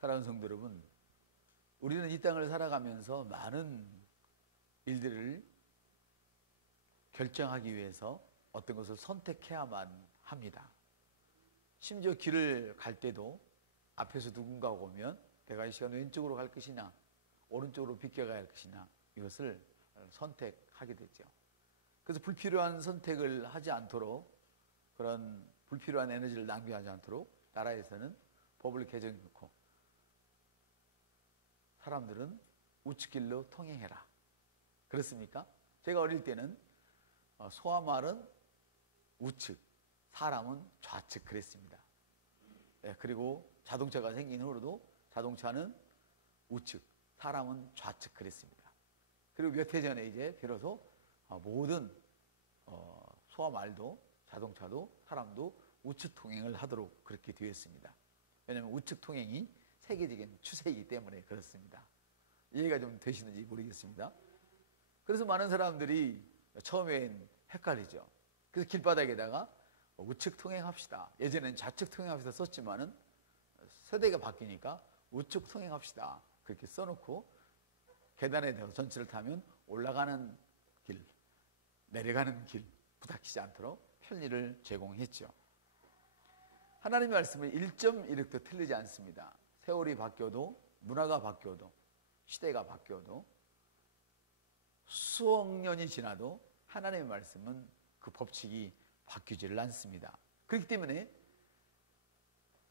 사랑하는 성도 여러분, 우리는 이 땅을 살아가면서 많은 일들을 결정하기 위해서 어떤 것을 선택해야만 합니다. 심지어 길을 갈 때도 앞에서 누군가가 오면 내가 이 시간 왼쪽으로 갈 것이냐 오른쪽으로 비껴가야 할 것이냐 이것을 선택하게 되죠. 그래서 불필요한 선택을 하지 않도록, 그런 불필요한 에너지를 낭비하지 않도록 나라에서는 법을 개정해 놓고 사람들은 우측길로 통행해라. 그렇습니까? 제가 어릴 때는 소아말은 우측, 사람은 좌측 그랬습니다. 그리고 자동차가 생긴 후로도 자동차는 우측, 사람은 좌측 그랬습니다. 그리고 몇 해 전에 이제 비로소 모든 소아말도 자동차도 사람도 우측 통행을 하도록 그렇게 되었습니다. 왜냐하면 우측 통행이 세계적인 추세이기 때문에 그렇습니다. 이해가 좀 되시는지 모르겠습니다. 그래서 많은 사람들이 처음엔 헷갈리죠. 그래서 길바닥에다가 우측 통행합시다. 예전에는 좌측 통행합시다 썼지만은 세대가 바뀌니까 우측 통행합시다. 그렇게 써놓고 계단에 대해서 전철을 타면 올라가는 길, 내려가는 길 부닥치지 않도록 편리를 제공했죠. 하나님의 말씀은 1.1획도 틀리지 않습니다. 세월이 바뀌어도, 문화가 바뀌어도, 시대가 바뀌어도, 수억 년이 지나도 하나님의 말씀은 그 법칙이 바뀌지를 않습니다. 그렇기 때문에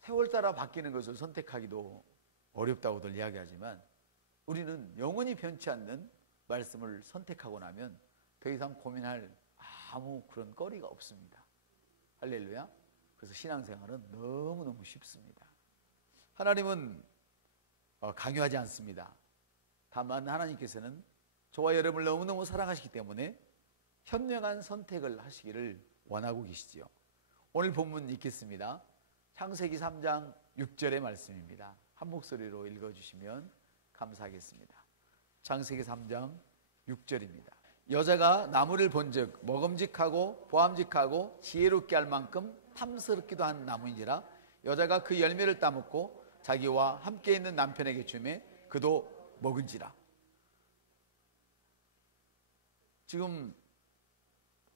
세월 따라 바뀌는 것을 선택하기도 어렵다고들 이야기하지만 우리는 영원히 변치 않는 말씀을 선택하고 나면 더 이상 고민할 아무 그런 거리가 없습니다. 할렐루야. 그래서 신앙생활은 너무너무 쉽습니다. 하나님은 강요하지 않습니다. 다만 하나님께서는 저와 여러분을 너무너무 사랑하시기 때문에 현명한 선택을 하시기를 원하고 계시지요. 오늘 본문 읽겠습니다. 창세기 3장 6절의 말씀입니다. 한 목소리로 읽어주시면 감사하겠습니다. 창세기 3장 6절입니다. 여자가 나무를 본즉 먹음직하고 보암직하고 지혜롭게 할 만큼 탐스럽기도 한 나무인지라 여자가 그 열매를 따먹고 자기와 함께 있는 남편에게 주매 그도 먹은지라. 지금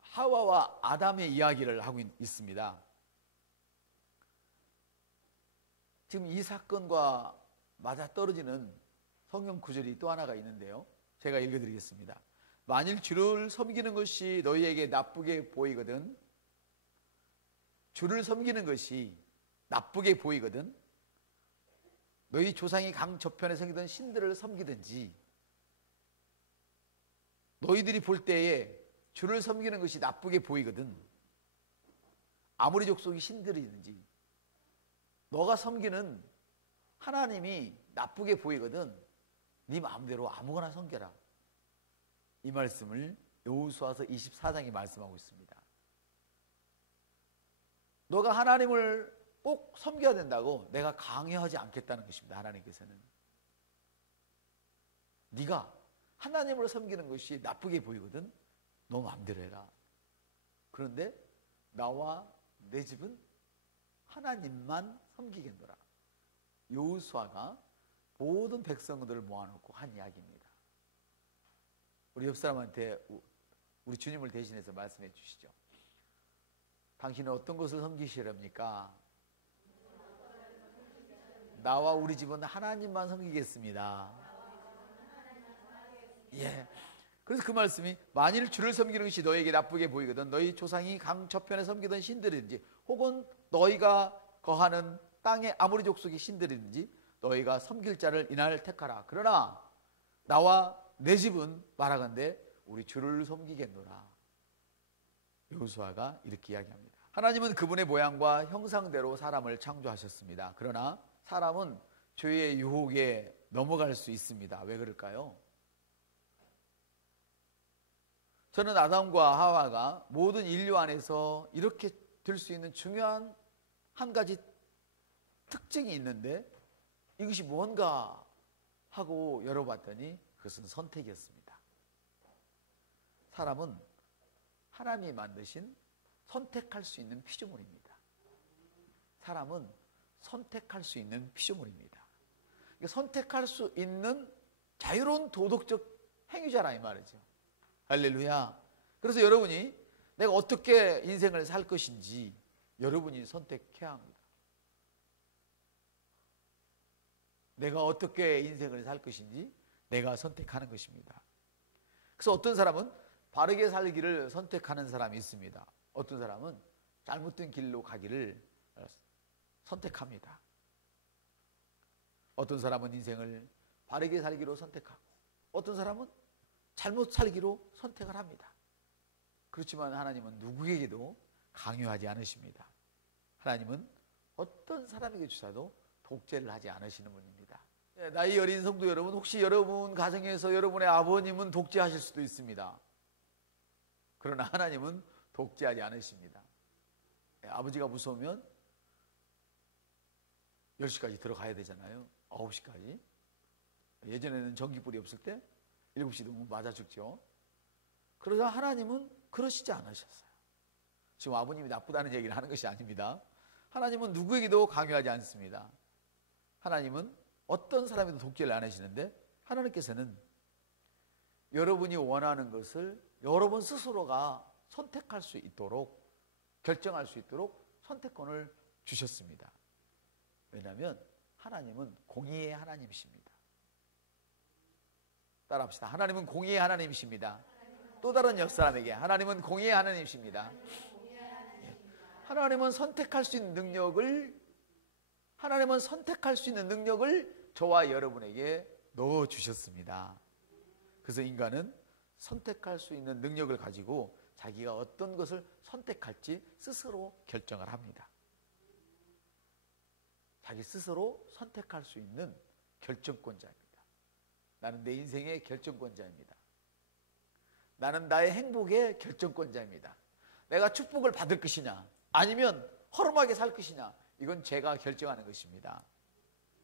하와와 아담의 이야기를 하고 있습니다. 지금 이 사건과 맞아떨어지는 성경 구절이 또 하나가 있는데요. 제가 읽어드리겠습니다. 만일 주를 섬기는 것이 너희에게 나쁘게 보이거든, 주를 섬기는 것이 나쁘게 보이거든, 너희 조상이 강 저편에 섬기던 신들을 섬기든지, 너희들이 볼 때에 주를 섬기는 것이 나쁘게 보이거든, 아무리 족속이 신들이든지 너가 섬기는 하나님이 나쁘게 보이거든 네 마음대로 아무거나 섬겨라. 이 말씀을 여호수아서 24장이 말씀하고 있습니다. 너가 하나님을 꼭 섬겨야 된다고 내가 강요하지 않겠다는 것입니다. 하나님께서는 네가 하나님을 섬기는 것이 나쁘게 보이거든 너 마음대로 해라. 그런데 나와 내 집은 하나님만 섬기겠노라. 여호수아가 모든 백성들을 모아놓고 한 이야기입니다. 우리 옆 사람한테 우리 주님을 대신해서 말씀해 주시죠. 당신은 어떤 것을 섬기시렵니까? 나와 우리 집은 하나님만 섬기겠습니다. 예. 그래서 그 말씀이 만일 주를 섬기는 것이 너에게 나쁘게 보이거든 너희 조상이 강 저편에 섬기던 신들이든지 혹은 너희가 거하는 땅의 아무리 족속의 신들이든지 너희가 섬길 자를 이날 택하라. 그러나 나와 내 집은 말하건대 우리 주를 섬기겠노라. 여호수아가 이렇게 이야기합니다. 하나님은 그분의 모양과 형상대로 사람을 창조하셨습니다. 그러나 사람은 죄의 유혹에 넘어갈 수 있습니다. 왜 그럴까요? 저는 아담과 하와가 모든 인류 안에서 이렇게 될 수 있는 중요한 한 가지 특징이 있는데 이것이 뭔가 하고 열어봤더니 그것은 선택이었습니다. 사람은 하나님이 만드신 선택할 수 있는 피조물입니다. 사람은 선택할 수 있는 피조물입니다. 선택할 수 있는 자유로운 도덕적 행위잖아 이 말이죠. 할렐루야. 그래서 여러분이 내가 어떻게 인생을 살 것인지 여러분이 선택해야 합니다. 내가 어떻게 인생을 살 것인지 내가 선택하는 것입니다. 그래서 어떤 사람은 바르게 살기를 선택하는 사람이 있습니다. 어떤 사람은 잘못된 길로 가기를 선택합니다. 어떤 사람은 인생을 바르게 살기로 선택하고 어떤 사람은 잘못 살기로 선택을 합니다. 그렇지만 하나님은 누구에게도 강요하지 않으십니다. 하나님은 어떤 사람에게 주사도 독재를 하지 않으시는 분입니다. 나이 어린 성도 여러분, 혹시 여러분 가정에서 여러분의 아버님은 독재하실 수도 있습니다. 그러나 하나님은 독재하지 않으십니다. 아버지가 무서우면 10시까지 들어가야 되잖아요. 9시까지. 예전에는 전기불이 없을 때 7시 되면 맞아 죽죠. 그러자 하나님은 그러시지 않으셨어요. 지금 아버님이 나쁘다는 얘기를 하는 것이 아닙니다. 하나님은 누구에게도 강요하지 않습니다. 하나님은 어떤 사람에도 독재를 안 하시는데 하나님께서는 여러분이 원하는 것을 여러분 스스로가 선택할 수 있도록, 결정할 수 있도록 선택권을 주셨습니다. 왜냐하면 하나님은 공의의 하나님이십니다. 따라합시다. 하나님은 공의의 하나님이십니다. 또 다른 옆 사람에게 하나님은 공의의 하나님이십니다. 하나님은 선택할 수 있는 능력을 저와 여러분에게 넣어주셨습니다. 그래서 인간은 선택할 수 있는 능력을 가지고 자기가 어떤 것을 선택할지 스스로 결정을 합니다. 자기 스스로 선택할 수 있는 결정권자입니다. 나는 내 인생의 결정권자입니다. 나는 나의 행복의 결정권자입니다. 내가 축복을 받을 것이냐 아니면 허름하게 살 것이냐, 이건 제가 결정하는 것입니다.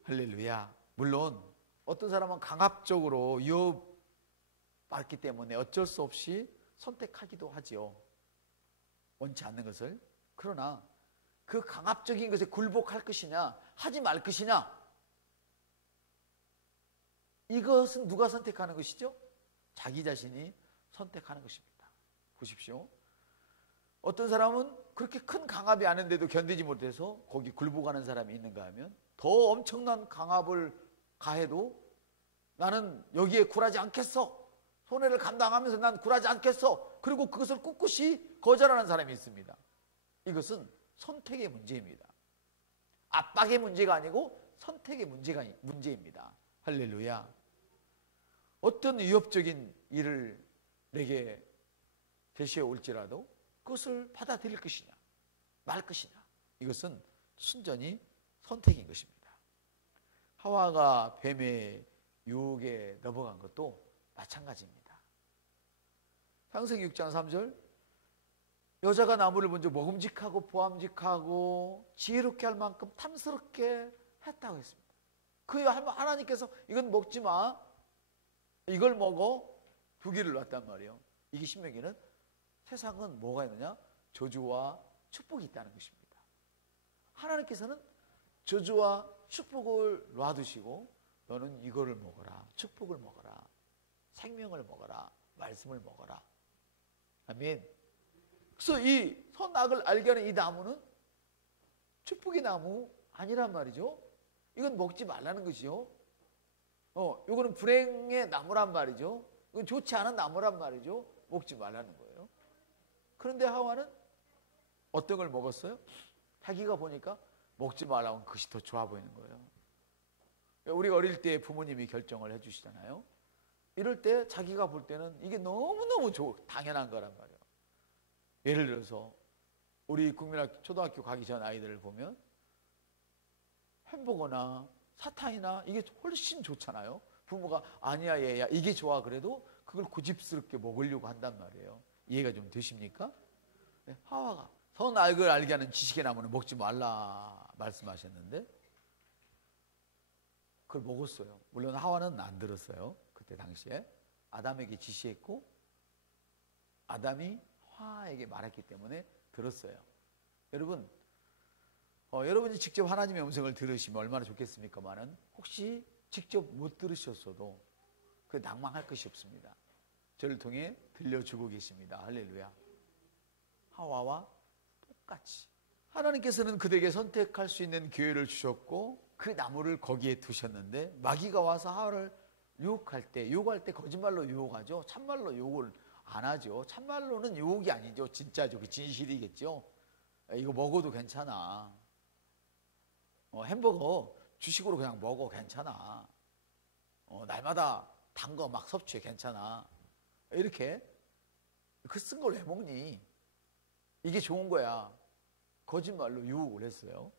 할렐루야. 물론 어떤 사람은 강압적으로 유혹받기 때문에 어쩔 수 없이 선택하기도 하지요. 원치 않는 것을. 그러나 그 강압적인 것에 굴복할 것이냐 하지 말 것이냐, 이것은 누가 선택하는 것이죠? 자기 자신이 선택하는 것입니다. 보십시오. 어떤 사람은 그렇게 큰 강압이 아닌데도 견디지 못해서 거기 굴복하는 사람이 있는가 하면 더 엄청난 강압을 가해도 나는 여기에 굴하지 않겠어, 손해를 감당하면서 난 굴하지 않겠어, 그리고 그것을 꿋꿋이 거절하는 사람이 있습니다. 이것은 선택의 문제입니다. 압박의 문제가 아니고 선택의 문제입니다. 할렐루야. 어떤 위협적인 일을 내게 제시해 올지라도 그것을 받아들일 것이냐 말 것이냐, 이것은 순전히 선택인 것입니다. 하와가 뱀의 유혹에 넘어간 것도 마찬가지입니다. 창세기 6장 3절, 여자가 나무를 먼저 먹음직하고 보암직하고 지혜롭게 할 만큼 탐스럽게 했다고 했습니다. 그 하나님께서 이건 먹지 마, 이걸 먹어, 두 개를 놨단 말이에요. 이게 신명기는 세상은 뭐가 있느냐? 저주와 축복이 있다는 것입니다. 하나님께서는 저주와 축복을 놔두시고 너는 이거를 먹어라, 축복을 먹어라, 생명을 먹어라, 말씀을 먹어라. 아멘. 그래서 이 선악을 알게 하는 이 나무는 축복의 나무 아니란 말이죠. 이건 먹지 말라는 것이요. 이거는 불행의 나무란 말이죠. 이건 좋지 않은 나무란 말이죠. 먹지 말라는 거예요. 그런데 하와는 어떤 걸 먹었어요? 자기가 보니까 먹지 말라고 하면 그것이 더 좋아 보이는 거예요. 우리가 어릴 때 부모님이 결정을 해주시잖아요. 이럴 때 자기가 볼 때는 이게 너무너무 당연한 거란 말이에요. 예를 들어서 우리 국민학교 초등학교 가기 전 아이들을 보면 햄버거나 사탕이나 이게 훨씬 좋잖아요. 부모가 아니야 얘야 이게 좋아 그래도 그걸 고집스럽게 먹으려고 한단 말이에요. 이해가 좀 되십니까? 네, 하와가 선악을 알게 하는 지식의 나무는 먹지 말라 말씀하셨는데 그걸 먹었어요. 물론 하와는 안 들었어요. 그때 당시에 아담에게 지시했고 아담이 하와에게 말했기 때문에 들었어요. 여러분, 여러분이 직접 하나님의 음성을 들으시면 얼마나 좋겠습니까만은 혹시 직접 못 들으셨어도 그 낭망할 것이 없습니다. 저를 통해 들려주고 계십니다. 할렐루야. 하와와 똑같이 하나님께서는 그들에게 선택할 수 있는 기회를 주셨고 그 나무를 거기에 두셨는데 마귀가 와서 하와를 유혹할 때 거짓말로 유혹하죠. 참말로 유혹을 안 하죠. 참말로는 유혹이 아니죠. 진짜죠. 그 진실이겠죠. 이거 먹어도 괜찮아. 햄버거 주식으로 그냥 먹어. 괜찮아. 날마다 단 거 막 섭취해. 괜찮아. 이렇게 그 쓴 걸 왜 먹니? 이게 좋은 거야. 거짓말로 유혹을 했어요.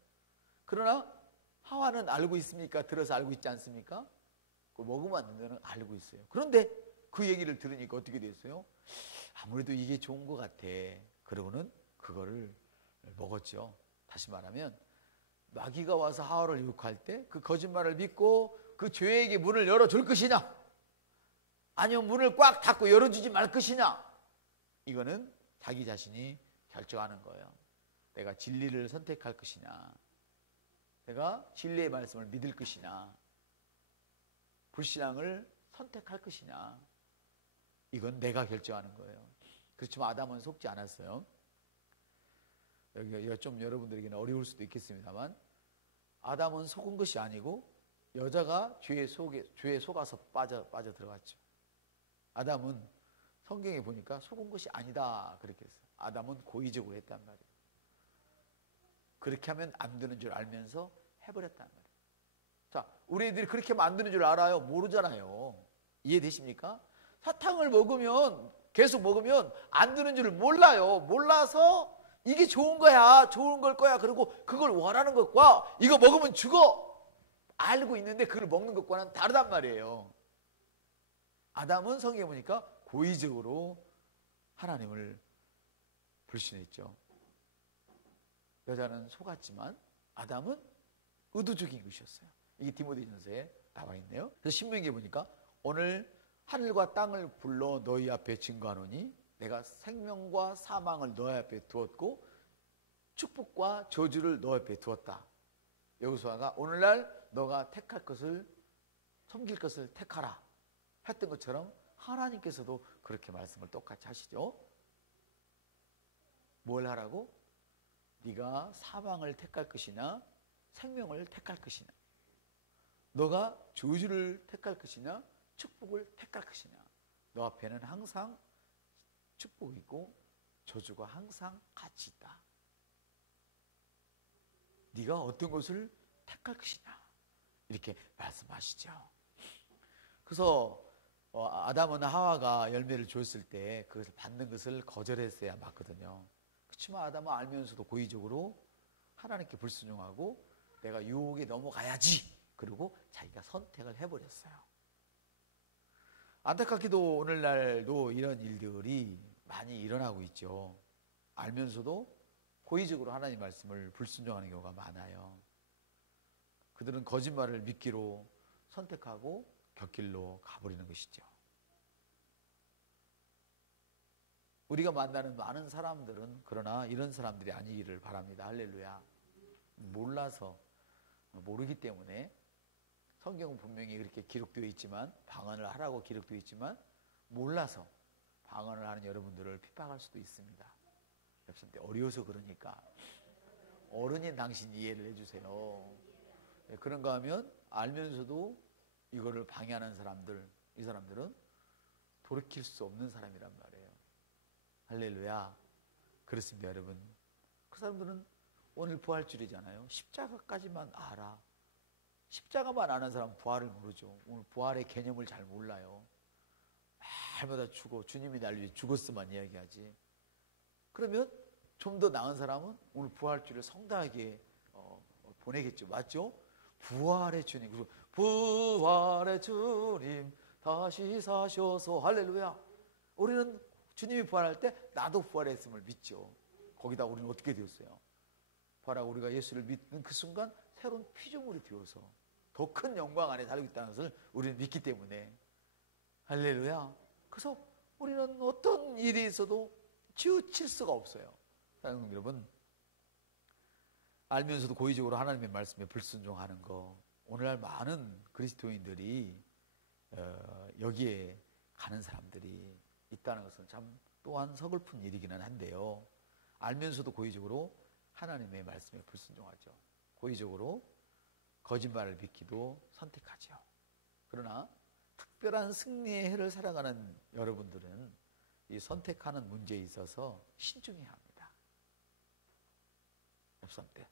그러나 하와는 알고 있습니까? 들어서 알고 있지 않습니까? 그걸 먹으면 안 된다는 걸 알고 있어요. 그런데 그 얘기를 들으니까 어떻게 됐어요? 아무래도 이게 좋은 것 같아. 그러고는 그거를 먹었죠. 다시 말하면 마귀가 와서 하와를 유혹할 때 그 거짓말을 믿고 그 죄에게 문을 열어줄 것이냐, 아니면 문을 꽉 닫고 열어주지 말 것이냐, 이거는 자기 자신이 결정하는 거예요. 내가 진리를 선택할 것이냐, 내가 진리의 말씀을 믿을 것이냐, 불신앙을 선택할 것이냐, 이건 내가 결정하는 거예요. 그렇지만 아담은 속지 않았어요. 여기가 좀 여러분들에게는 어려울 수도 있겠습니다만 아담은 속은 것이 아니고 여자가 죄에 속아서 빠져 들어갔죠. 아담은 성경에 보니까 속은 것이 아니다 그렇게 했어요. 아담은 고의적으로 했단 말이에요. 그렇게 하면 안 되는 줄 알면서 해버렸단 말이에요. 자, 우리 애들이 그렇게 하면 안 되는 줄 알아요? 모르잖아요. 이해되십니까? 사탕을 먹으면, 계속 먹으면 안 되는 줄 몰라요. 몰라서 이게 좋은 거야, 좋은 걸 거야, 그리고 그걸 원하는 것과 이거 먹으면 죽어 알고 있는데 그걸 먹는 것과는 다르단 말이에요. 아담은 성경에 보니까 고의적으로 하나님을 불신했죠. 여자는 속았지만 아담은 의도적인 것이었어요. 이게 디모데전서에 나와 있네요. 그래서 신명기에 보니까 오늘 하늘과 땅을 불러 너희 앞에 증거하노니 내가 생명과 사망을 너희 앞에 두었고 축복과 저주를 너희 앞에 두었다. 여호수아가 오늘날 너가 택할 것을, 섬길 것을 택하라 했던 것처럼 하나님께서도 그렇게 말씀을 똑같이 하시죠. 뭘 하라고? 네가 사망을 택할 것이냐 생명을 택할 것이냐, 너가 저주를 택할 것이냐 축복을 택할 것이냐. 너 앞에는 항상 축복이 있고 저주가 항상 같이 있다. 네가 어떤 것을 택할 것이냐 이렇게 말씀하시죠. 그래서 아담은 하와가 열매를 주었을 때 그것을 받는 것을 거절했어야 맞거든요. 그렇지만 아담은 알면서도 고의적으로 하나님께 불순종하고 내가 유혹에 넘어가야지, 그리고 자기가 선택을 해버렸어요. 안타깝게도 오늘날도 이런 일들이 많이 일어나고 있죠. 알면서도 고의적으로 하나님 말씀을 불순종하는 경우가 많아요. 그들은 거짓말을 믿기로 선택하고 곁길로 가버리는 것이죠. 우리가 만나는 많은 사람들은 그러나 이런 사람들이 아니기를 바랍니다. 할렐루야. 몰라서, 모르기 때문에 성경은 분명히 그렇게 기록되어 있지만, 방언을 하라고 기록되어 있지만 몰라서 방언을 하는 여러분들을 핍박할 수도 있습니다. 여러분들 어려워서 그러니까 어른인 당신 이해를 해주세요. 그런가 하면 알면서도 이거를 방해하는 사람들, 이 사람들은 돌이킬 수 없는 사람이란 말이에요. 할렐루야. 그렇습니다, 여러분. 그 사람들은 오늘 부활주일이잖아요. 십자가까지만 알아. 십자가만 아는 사람은 부활을 모르죠. 오늘 부활의 개념을 잘 몰라요. 날마다 죽어, 주님이 날 위해 죽었으만 이야기하지. 그러면 좀 더 나은 사람은 오늘 부활주일을 성당하게 보내겠죠. 맞죠? 부활의 주님, 그리고 부활의 주님 다시 사셔서, 할렐루야. 우리는 주님이 부활할 때 나도 부활했음을 믿죠. 거기다 우리는 어떻게 되었어요? 부활하고 우리가 예수를 믿는 그 순간 새로운 피조물이 되어서 더 큰 영광 안에 살고 있다는 것을 우리는 믿기 때문에, 할렐루야. 그래서 우리는 어떤 일이 있어도 치우칠 수가 없어요. 여러분, 알면서도 고의적으로 하나님의 말씀에 불순종하는 거, 오늘날 많은 그리스도인들이 여기에 가는 사람들이 있다는 것은 참 또한 서글픈 일이기는 한데요. 알면서도 고의적으로 하나님의 말씀에 불순종하죠. 고의적으로 거짓말을 믿기도 선택하죠. 그러나 특별한 승리의 해를 살아가는 여러분들은 이 선택하는 문제에 있어서 신중해야 합니다.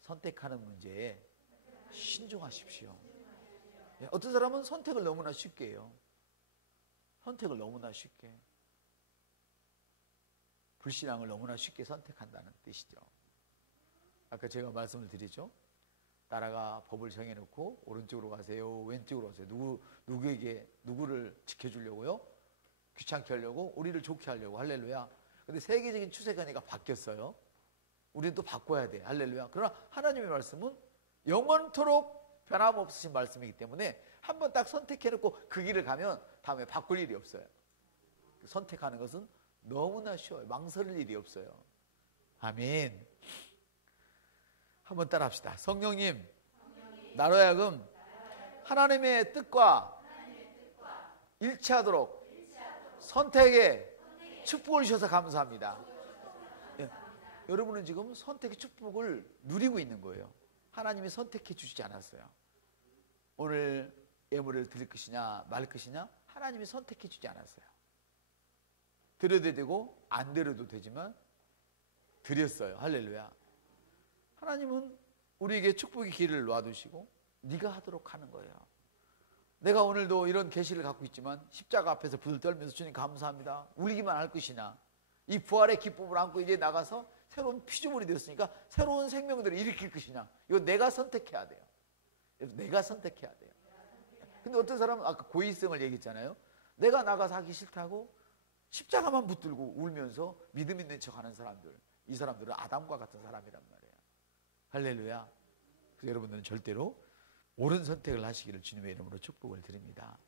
선택하는 문제에 신중하십시오. 어떤 사람은 선택을 너무나 쉽게 해요. 선택을 너무나 쉽게. 불신앙을 너무나 쉽게 선택한다는 뜻이죠. 아까 제가 말씀을 드리죠. 나라가 법을 정해놓고 오른쪽으로 가세요, 왼쪽으로 가세요. 누구를 지켜주려고요? 귀찮게 하려고, 우리를 좋게 하려고. 할렐루야. 근데 세계적인 추세가 바뀌었어요. 우리는 또 바꿔야 돼. 할렐루야. 그러나 하나님의 말씀은 영원토록 변함없으신 말씀이기 때문에 한번 딱 선택해놓고 그 길을 가면 다음에 바꿀 일이 없어요. 선택하는 것은 너무나 쉬워요. 망설일 일이 없어요. 아멘. 한번 따라 합시다. 성령님, 나로 하여금 하나님의 뜻과 일치하도록 선택에 축복을 주셔서 감사합니다. 예, 여러분은 지금 선택의 축복을 누리고 있는 거예요. 하나님이 선택해 주시지 않았어요. 오늘 예물을 드릴 것이냐 말 것이냐 하나님이 선택해 주지 않았어요. 드려도 되고 안 드려도 되지만 드렸어요. 할렐루야. 하나님은 우리에게 축복의 길을 놔두시고 네가 하도록 하는 거예요. 내가 오늘도 이런 계시를 갖고 있지만 십자가 앞에서 부들 떨면서 주님 감사합니다. 울기만 할 것이냐, 이 부활의 기쁨을 안고 이제 나가서 새로운 피조물이 되었으니까 새로운 생명들을 일으킬 것이냐, 이거 내가 선택해야 돼요. 내가 선택해야 돼요. 근데 어떤 사람은 아까 고의성을 얘기했잖아요. 내가 나가서 하기 싫다고 십자가만 붙들고 울면서 믿음 있는 척하는 사람들, 이 사람들은 아담과 같은 사람이란 말이에요. 할렐루야. 그래서 여러분들은 절대로 옳은 선택을 하시기를 주님의 이름으로 축복을 드립니다.